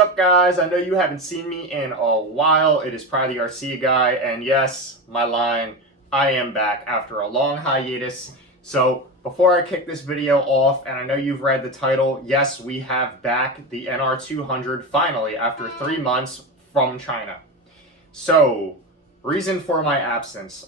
up, guys? I know you haven't seen me in a while. It is Probably the Ruifeiya guy, and yes, my line, I am back after a long hiatus. So before I kick this video off, and I know you've read the title, yes, we have back the NR-200 finally after 3 months from China. So, reason for my absence.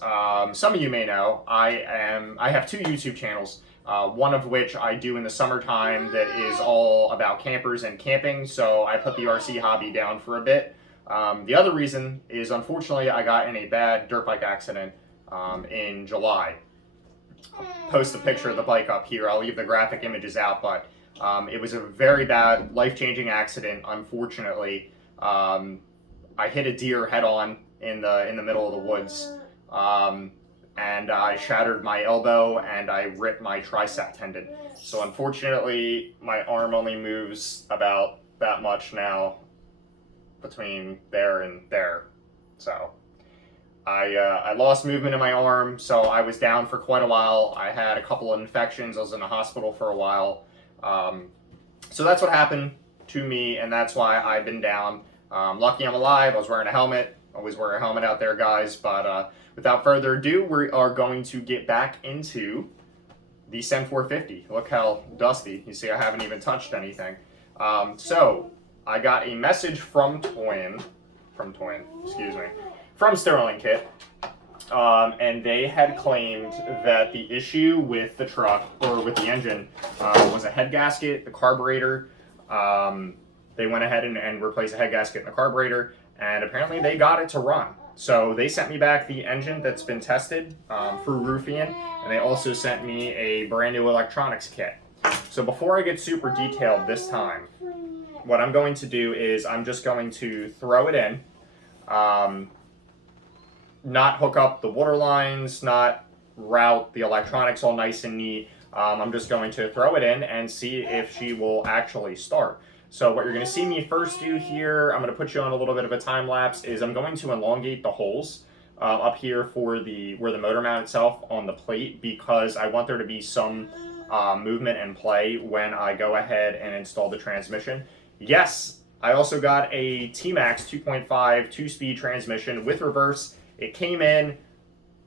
Some of you may know I have 2 YouTube channels. One of which I do in the summertime that is all about campers and camping, so I put the RC hobby down for a bit. The other reason is, unfortunately, I got in a bad dirt bike accident in July. I'll post a picture of the bike up here. I'll leave the graphic images out, but it was a very bad, life-changing accident, unfortunately. I hit a deer head-on in the middle of the woods. And I shattered my elbow and I ripped my tricep tendon. So unfortunately, my arm only moves about that much now between there and there. So I lost movement in my arm, so I was down for quite a while. I had a couple of infections. I was in the hospital for a while. So that's what happened to me, and that's why I've been down. Lucky I'm alive. I was wearing a helmet. Always wear a helmet out there, guys, but without further ado, we are going to get back into the Sen 450. Look how dusty. You see, I haven't even touched anything. So, I got a message from Sterling Kit, and they had claimed that the issue with the truck, or with the engine, was a head gasket, the carburetor. They went ahead and replaced the head gasket in the carburetor, and apparently they got it to run. So they sent me back the engine that's been tested through Ruifeiya, and they also sent me a brand new electronics kit. So before I get super detailed this time, what I'm going to do is I'm just going to throw it in, not hook up the water lines, not route the electronics all nice and neat. I'm just going to throw it in and see if she will actually start. So what you're going to see me first do here, I'm going to put you on a little bit of a time lapse, is I'm going to elongate the holes up here for where the motor mount itself on the plate, because I want there to be some movement and play when I go ahead and install the transmission. Yes, I also got a T-Max 2.5 2-speed transmission with reverse. It came in,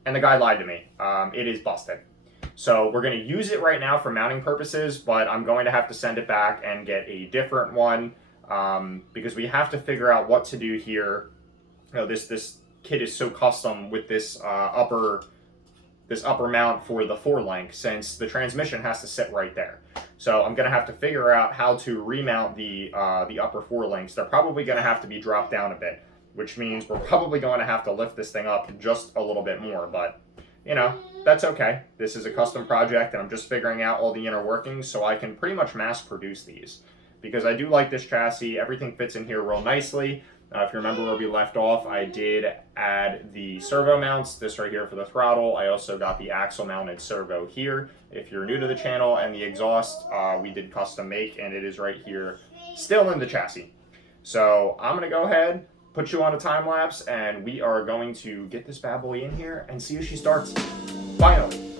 and the guy lied to me. It is busted. So we're going to use it right now for mounting purposes, but I'm going to have to send it back and get a different one because we have to figure out what to do here. You know, this kit is so custom with this upper mount for the 4-link, since the transmission has to sit right there. So I'm going to have to figure out how to remount the upper 4 links. They're probably going to have to be dropped down a bit, which means we're probably going to have to lift this thing up just a little bit more, but you know, that's okay. This is a custom project, and I'm just figuring out all the inner workings so I can pretty much mass produce these. Because I do like this chassis. Everything fits in here real nicely. If you remember where we left off, I did add the servo mounts, this right here for the throttle. I also got the axle mounted servo here, if you're new to the channel, and the exhaust we did custom make, and it is right here, still in the chassis. So I'm gonna go ahead, put you on a time lapse, and we are going to get this bad boy in here and see if she starts finally.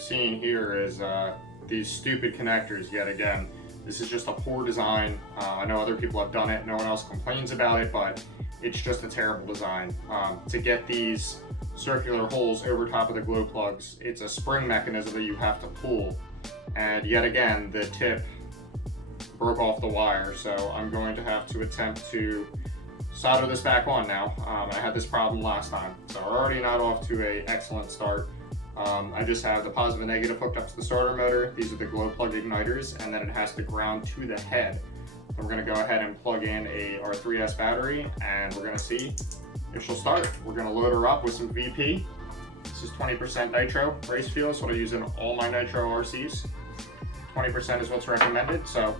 seeing here is these stupid connectors yet again. This is just a poor design. I know other people have done it, no one else complains about it, but it's just a terrible design. To get these circular holes over top of the glow plugs, it's a spring mechanism that you have to pull, and yet again the tip broke off the wire, so I'm going to have to attempt to solder this back on now. I had this problem last time, so we're already not off to an excellent start. I just have the positive and negative hooked up to the starter motor. These are the glow plug igniters, and then it has to ground to the head. So we're going to go ahead and plug in our 3S battery, and we're going to see if she'll start. We're going to load her up with some VP. This is 20% nitro race fuel, so I use in all my nitro RCs. 20% is what's recommended. So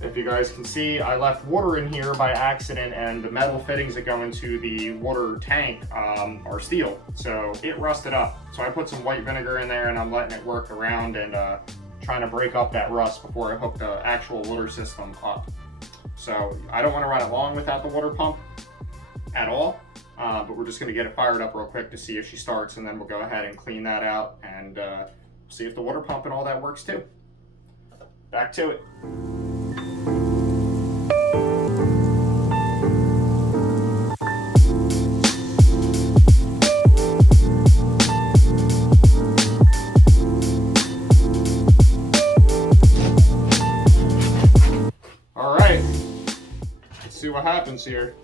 if you guys can see, I left water in here by accident, and the metal fittings that go into the water tank are steel, so it rusted up. So I put some white vinegar in there, and I'm letting it work around and trying to break up that rust before I hook the actual water system up. So I don't want to run it long without the water pump at all, but we're just going to get it fired up real quick to see if she starts, and then we'll go ahead and clean that out and see if the water pump and all that works too. Back to it. All right, let's see what happens here.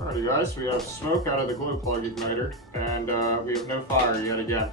Alrighty guys, we have smoke out of the glow plug igniter, and we have no fire yet again.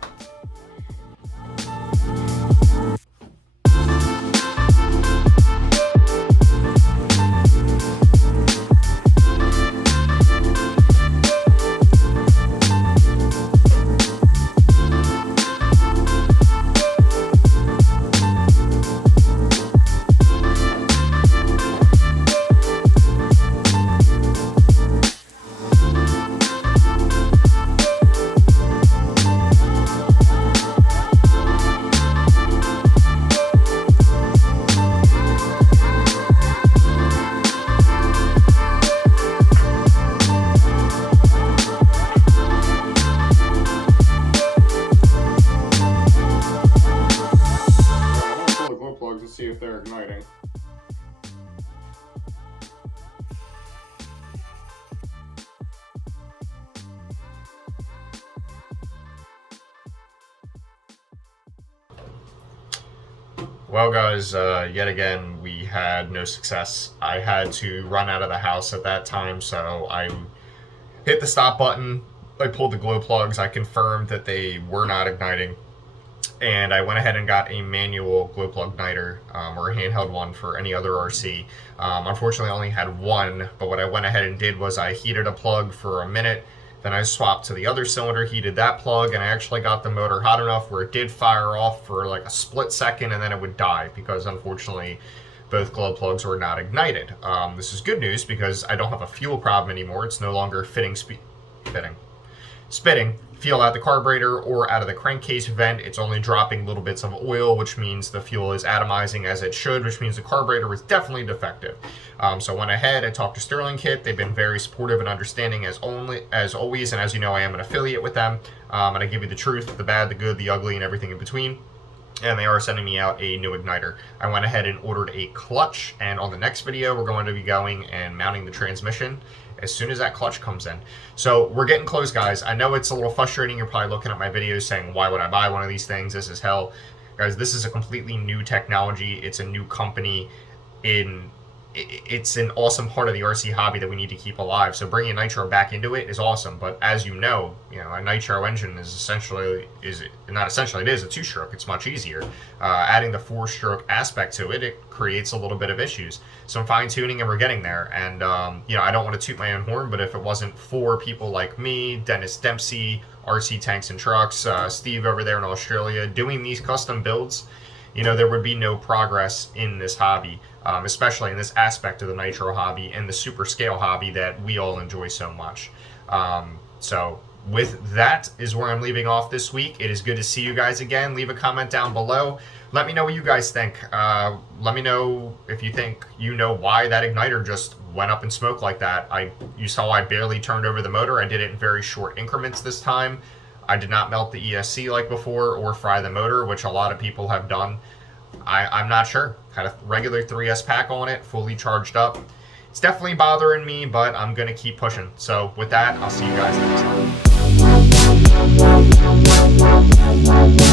See if they're igniting. Well guys, yet again we had no success. I had to run out of the house at that time, so I hit the stop button, I pulled the glow plugs, I confirmed that they were not igniting, and I went ahead and got a manual glow plug igniter, or a handheld one for any other RC. Unfortunately I only had one, but what I went ahead and did was I heated a plug for a minute, then I swapped to the other cylinder, heated that plug, and I actually got the motor hot enough where it did fire off for like a split second, and then it would die because unfortunately both glow plugs were not ignited. This is good news because I don't have a fuel problem anymore. It's no longer fitting. spitting, feel out the carburetor or out of the crankcase vent. It's only dropping little bits of oil, which means the fuel is atomizing as it should, which means the carburetor is definitely defective. So I went ahead, I talked to Sterling Kit. They've been very supportive and understanding as always, and as you know, I am an affiliate with them, and I give you the truth, the bad, the good, the ugly, and everything in between. And they are sending me out a new igniter. I went ahead and ordered a clutch, and on the next video, we're going to be going and mounting the transmission as soon as that clutch comes in. So we're getting close, guys. I know it's a little frustrating. You're probably looking at my videos saying, why would I buy one of these things? This is hell. Guys, this is a completely new technology. It's a new company. It's an awesome part of the RC hobby that we need to keep alive. So bringing nitro back into it is awesome. But as you know, a nitro engine is it is a two-stroke. It's much easier. Adding the four-stroke aspect to it, it creates a little bit of issues. Some fine-tuning and we're getting there. And I don't want to toot my own horn, but if it wasn't for people like me, Dennis Dempsey, RC Tanks and Trucks, Steve over there in Australia, doing these custom builds, there would be no progress in this hobby, especially in this aspect of the nitro hobby and the super scale hobby that we all enjoy so much. So with that is where I'm leaving off this week. It is good to see you guys again. Leave a comment down below. Let me know what you guys think. Let me know if you think why that igniter just went up in smoke like that. You saw I barely turned over the motor. I did it in very short increments this time. I did not melt the ESC like before or fry the motor, which a lot of people have done. I'm not sure. Had a regular 3S pack on it, fully charged up. It's definitely bothering me, but I'm going to keep pushing. So with that, I'll see you guys next time.